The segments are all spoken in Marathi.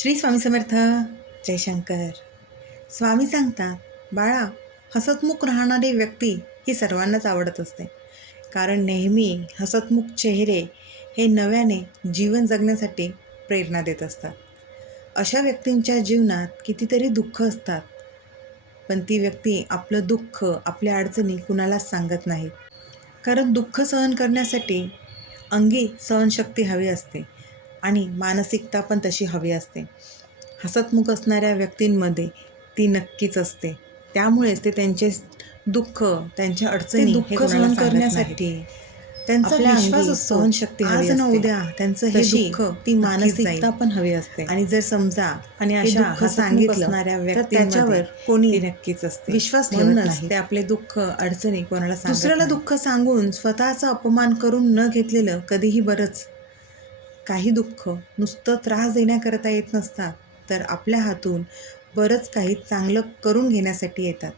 श्री स्वामी समर्थ जयशंकर स्वामी सांगतात बाळा हसतमुख राहणारी व्यक्ती ही सर्वांनाच आवडत असते. कारण नेहमी हसतमुख चेहरे हे नव्याने जीवन जगण्यासाठी प्रेरणा देत असतात. अशा व्यक्तींच्या जीवनात कितीतरी दुःख असतात. पण ती व्यक्ती आपलं दुःख आपल्या अडचणी कुणालाच सांगत नाही कारण दुःख सहन करण्यासाठी अंगी सहनशक्ती हवी असते. आणि मानसिकता पण तशी हवी असते हसतमुख असणाऱ्या व्यक्तींमध्ये ती नक्कीच असते त्यामुळेच ते त्यांचे दुःख त्यांच्या अडचणी दुःख सहन करण्यासाठी. त्यांचा विश्वास सहनशक्ती आज ना. उद्या त्यांचं हे दुःख ती मानसिकता. पण हवी असते आणि जर समजा आणि अशा सांगितलं त्याच्यावर कोणी नक्कीच असते विश्वास नाही ते आपले दुःख अडचणी कोणाला दुसऱ्याला. दुःख सांगून स्वतःचा अपमान करून न घेतलेलं कधीही बरंच काही दुःख नुसतं त्रास देण्याकरता येत नसतात तर आपल्या हातून बरंच काही चांगलं करून घेण्यासाठी येतात.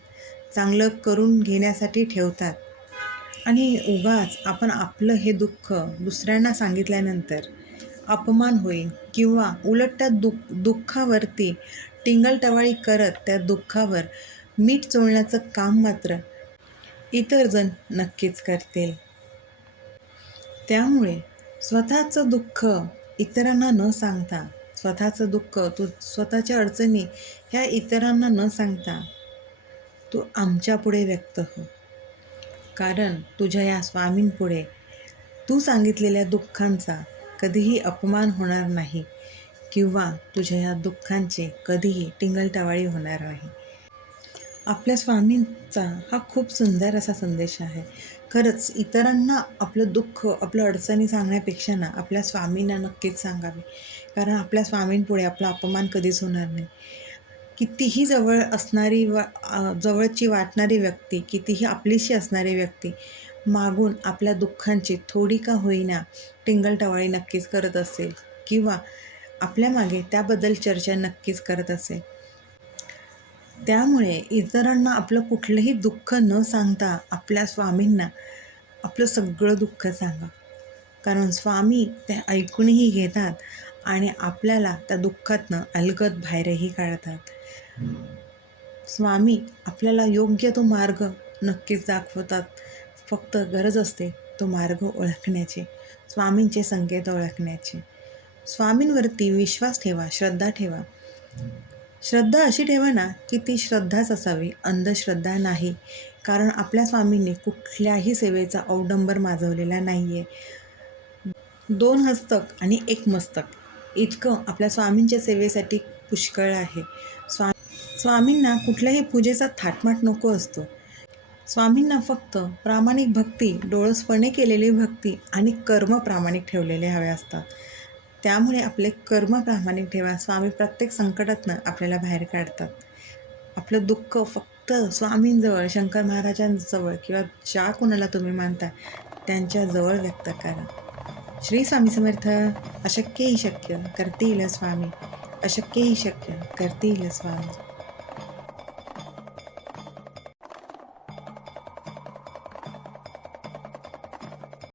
चांगलं करून घेण्यासाठी ठेवतात. आणि उगाच आपण आपलं हे दुःख दुसऱ्यांना सांगितल्यानंतर अपमान होईल किंवा उलट त्या दु दुःखावरती टिंगलटवाळी करत त्या दुःखावर मीठ चोळण्याचं काम मात्र इतर जण नक्कीच करतील. त्यामुळे स्वतःचं दुःख इतरांना न सांगता स्वतःचं दुःख तू स्वतःच्या अडचणी ह्या इतरांना न सांगता तू आमच्यापुढे व्यक्त हो. कारण तुझ्या या स्वामींपुढे तू सांगितलेल्या दुःखांचा कधीही अपमान होणार नाही किंवा तुझ्या या दुःखांचे कधीही टिंगलटवाळी होणार नाही. आपल्या स्वामींचा हा खूप सुंदर असा संदेश आहे. खरंच इतरांना आपलं दुःख आपलं अडचणी सांगण्यापेक्षा ना आपल्या स्वामींना नक्कीच सांगावे. कारण आपल्या स्वामींपुढे आपला अपमान कधीच होणार नाही. कितीही जवळ असणारी वा जवळची वाटणारी व्यक्ती कितीही आपलीशी असणारी व्यक्ती मागून आपल्या दुःखांची थोडी का होईना टिंगलटवाळी नक्कीच करत असेल किंवा आपल्या मागे त्याबद्दल चर्चा नक्कीच करत असेल. त्यामुळे इतरांना आपलं कुठलंही दुःख न सांगता आपल्या स्वामींना आपलं सगळं दुःख सांगा. कारण स्वामी ते ऐकूनही घेतात आणि आपल्याला त्या दुःखातनं अलगद बाहेरही काढतात. स्वामी आपल्याला योग्य तो मार्ग नक्कीच दाखवतात. फक्त गरज असते तो मार्ग ओळखण्याची स्वामींचे संकेत ओळखण्याचे. स्वामींवरती विश्वास ठेवा श्रद्धा ठेवा. श्रद्धा अशी ठेवा ना की ती श्रद्धाच असावी अंधश्रद्धा नाही. कारण आपल्या स्वामींनी कुठल्याही सेवेचा अवडंबर माजवलेला नाही आहे दोन हस्तक आणि एक मस्तक. इतकं आपल्या स्वामींच्या सेवेसाठी पुष्कळ आहे. स्वा स्वामींना कुठल्याही पूजेचा थाटमाट नको असतो. स्वामींना फक्त प्रामाणिक भक्ती डोळसपणे केलेली भक्ती आणि कर्म प्रामाणिक ठेवलेले हवे असतात. त्यामुळे आपले कर्म प्रामाणिक ठेवा. स्वामी प्रत्येक संकटातनं आपल्याला बाहेर काढतात. आपलं दुःख फक्त स्वामींजवळ शंकर महाराजांजवळ किंवा ज्या कोणाला तुम्ही मानता त्यांच्याजवळ व्यक्त करा. श्री स्वामी समर्थ अशक्यही शक्य. करतील स्वामी. अशक्यही शक्य. करतील स्वामी.